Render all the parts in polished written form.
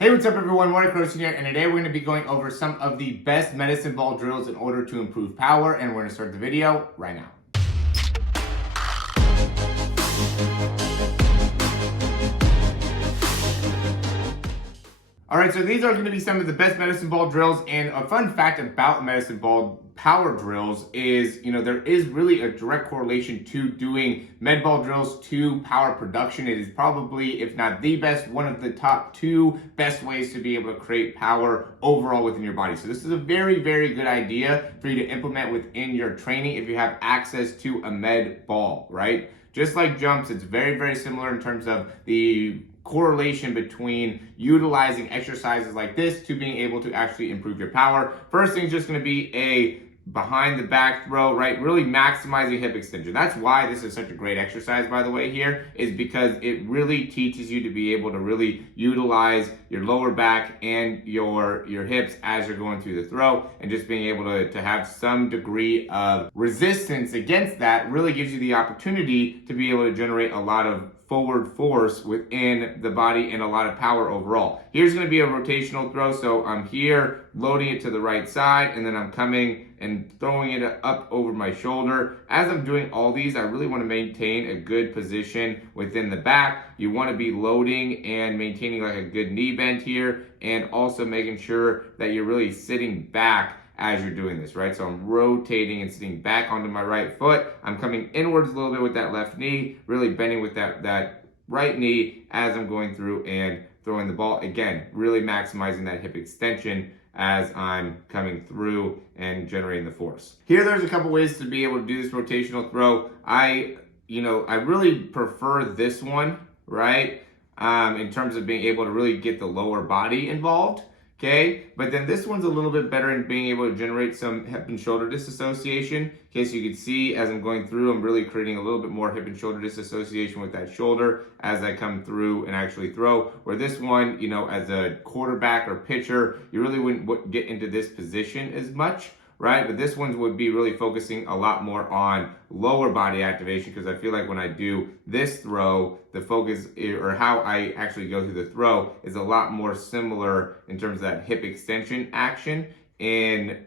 Hey, what's up everyone? Morey Croson here, and today we're going to be going over some of the best medicine ball drills in order to improve power, and we're going to start the video right now. Alright, so these are going to be some of the best medicine ball drills, and a fun fact about medicine ball power drills is, there is really a direct correlation to doing med ball drills to power production. It is probably, if not the best, one of the top two best ways to be able to create power overall within your body. So this is a very, very good idea for you to implement within your training if you have access to a med ball, right? Just like jumps, it's very, very similar in terms of the correlation between utilizing exercises like this to being able to actually improve your power. First thing is just going to be a behind the back throw, right? Really maximizing hip extension. That's why this is such a great exercise, by the way, here, is because it really teaches you to be able to really utilize your lower back and your hips as you're going through the throw, and just being able to have some degree of resistance against that really gives you the opportunity to be able to generate a lot of forward force within the body and a lot of power overall. Here's going to be a rotational throw. So I'm here loading it to the right side, and then I'm coming and throwing it up over my shoulder. As I'm doing all these, I really want to maintain a good position within the back. You want to be loading and maintaining like a good knee bend here, and also making sure that you're really sitting back as you're doing this, right? So I'm rotating and sitting back onto my right foot. I'm coming inwards a little bit with that left knee, really bending with that right knee as I'm going through and throwing the ball. Again, really maximizing that hip extension as I'm coming through and generating the force. Here, there's a couple ways to be able to do this rotational throw. I really prefer this one, right? In terms of being able to really get the lower body involved. Okay, but then this one's a little bit better in being able to generate some hip and shoulder disassociation. Okay, so you can see as I'm going through, I'm really creating a little bit more hip and shoulder disassociation with that shoulder as I come through and actually throw. Where this one, as a quarterback or pitcher, you really wouldn't get into this position as much, right? But this one would be really focusing a lot more on lower body activation, because I feel like when I do this throw, the focus or how I actually go through the throw is a lot more similar in terms of that hip extension action. In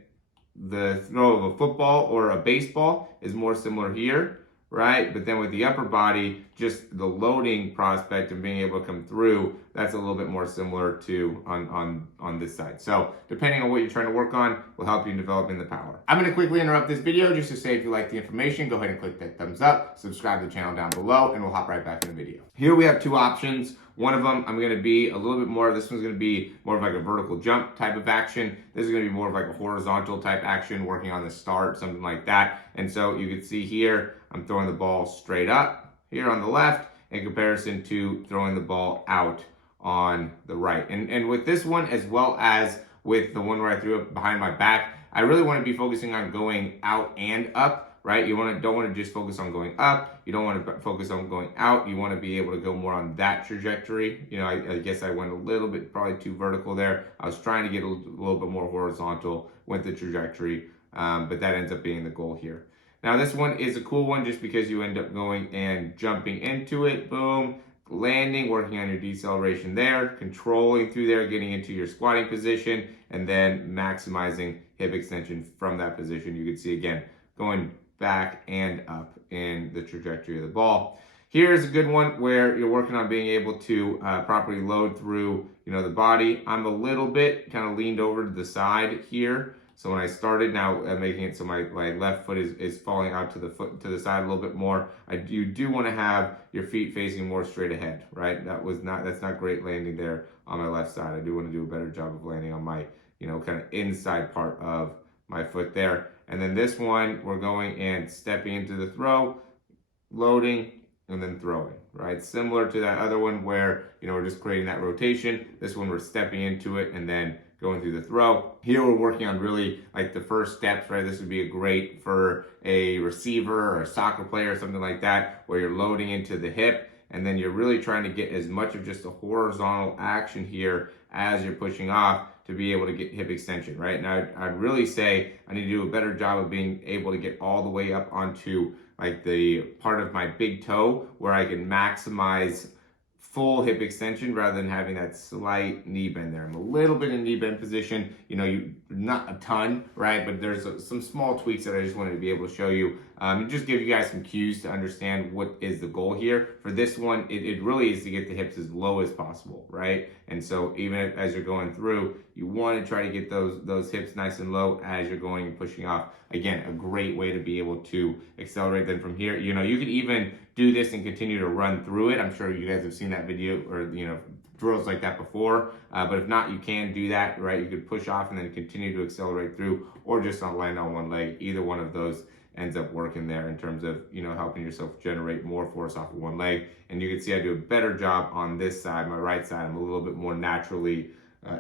the throw of a football or a baseball is more similar here, right? But then with the upper body, just the loading prospect and being able to come through, that's a little bit more similar to on this side. So depending on what you're trying to work on will help you in developing the power. I'm going to quickly interrupt this video just to say, if you like the information, go ahead and click that thumbs up, subscribe to the channel down below, and we'll hop right back in the video. Here we have two options. One of them, I'm going to be a little bit more, this one's going to be more of like a vertical jump type of action. This is going to be more of like a horizontal type action, working on the start, something like that. And so you can see here, I'm throwing the ball straight up here on the left in comparison to throwing the ball out on the right. And with this one, as well as with the one where I threw it behind my back, I really want to be focusing on going out and up, right? You don't want to just focus on going up. You don't want to focus on going out. You want to be able to go more on that trajectory. I guess I went a little bit probably too vertical there. I was trying to get a little bit more horizontal with the trajectory, but that ends up being the goal here. Now this one is a cool one just because you end up going and jumping into it, boom, landing, working on your deceleration there, controlling through there, getting into your squatting position, and then maximizing hip extension from that position. You can see again, going back and up in the trajectory of the ball. Here's a good one where you're working on being able to properly load through, the body. I'm a little bit kind of leaned over to the side here. So when I started, now making it so my left foot is falling out to the side a little bit more. You do want to have your feet facing more straight ahead, right? That's not great landing there on my left side. I do want to do a better job of landing on my, kind of inside part of my foot there. And then this one, we're going and stepping into the throw, loading, and then throwing, right? Similar to that other one where, we're just creating that rotation. This one, we're stepping into it and then going through the throw. Here we're working on really like the first steps, right? This would be great for a receiver or a soccer player or something like that, where you're loading into the hip, and then you're really trying to get as much of just a horizontal action here as you're pushing off to be able to get hip extension, right? Now, I'd really say I need to do a better job of being able to get all the way up onto like the part of my big toe where I can maximize full hip extension rather than having that slight knee bend there. I'm a little bit in knee bend position, not a ton, right? But there's some small tweaks that I just wanted to be able to show you and just give you guys some cues to understand what is the goal here. For this one, it really is to get the hips as low as possible, right? And so even as you're going through, you want to try to get those hips nice and low as you're going and pushing off. Again, a great way to be able to accelerate. Then from here, you could even do this and continue to run through it. I'm sure you guys have seen that video or drills like that before, but if not, you can do that, right? You could push off and then continue to accelerate through, or just not land on one leg. Either one of those ends up working there in terms of helping yourself generate more force off of one leg. And you can see I do a better job on this side, my right side. I'm a little bit more naturally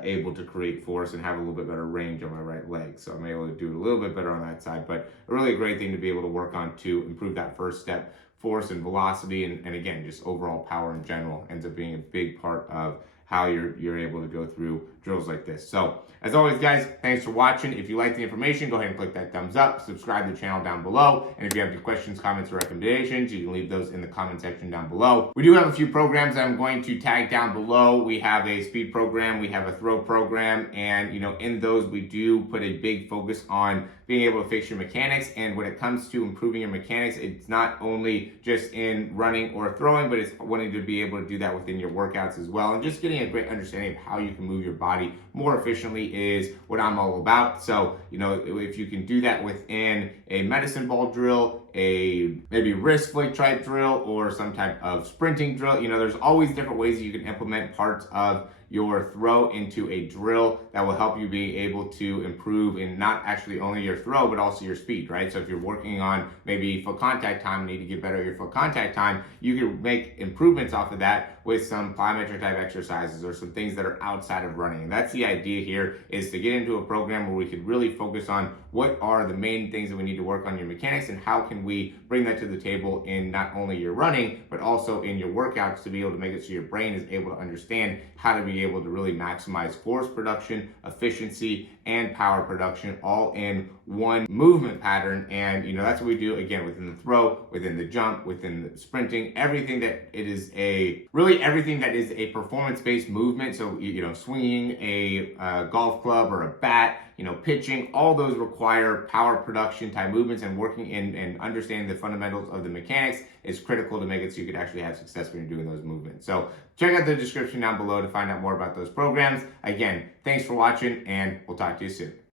able to create force and have a little bit better range on my right leg. So I'm able to do it a little bit better on that side, but a really great thing to be able to work on to improve that first step, force and velocity, and again, just overall power in general ends up being a big part of how you're able to go through drills like this. So as always, guys, thanks for watching. If you like the information, go ahead and click that thumbs up, subscribe to the channel down below. And if you have any questions, comments, or recommendations, you can leave those in the comment section down below. We do have a few programs that I'm going to tag down below. We have a speed program, we have a throw program, and in those we do put a big focus on being able to fix your mechanics. And when it comes to improving your mechanics, it's not only just in running or throwing, but it's wanting to be able to do that within your workouts as well. And just getting a great understanding of how you can move your body more efficiently is what I'm all about. So, if you can do that within a medicine ball drill, a maybe wrist flick type drill, or some type of sprinting drill, there's always different ways that you can implement parts of your throw into a drill that will help you be able to improve in not actually only your throw, but also your speed, right? So if you're working on maybe foot contact time, need to get better at your foot contact time, you can make improvements off of that with some plyometric type exercises or some things that are outside of running. And that's the idea here, is to get into a program where we could really focus on what are the main things that we need to work on your mechanics, and how can we bring that to the table in not only your running, but also in your workouts, to be able to make it so your brain is able to understand how to be able to really maximize force production, efficiency, and power production all in one movement pattern. And that's what we do, again, within the throw, within the jump, within the sprinting, everything that everything that is a performance-based movement. So swinging a golf club or a bat, pitching, all those require power production type movements, and working in and understanding the fundamentals of the mechanics is critical to make it so you could actually have success when you're doing those movements. So check out the description down below to find out more about those programs. Again, thanks for watching, and we'll talk to you soon.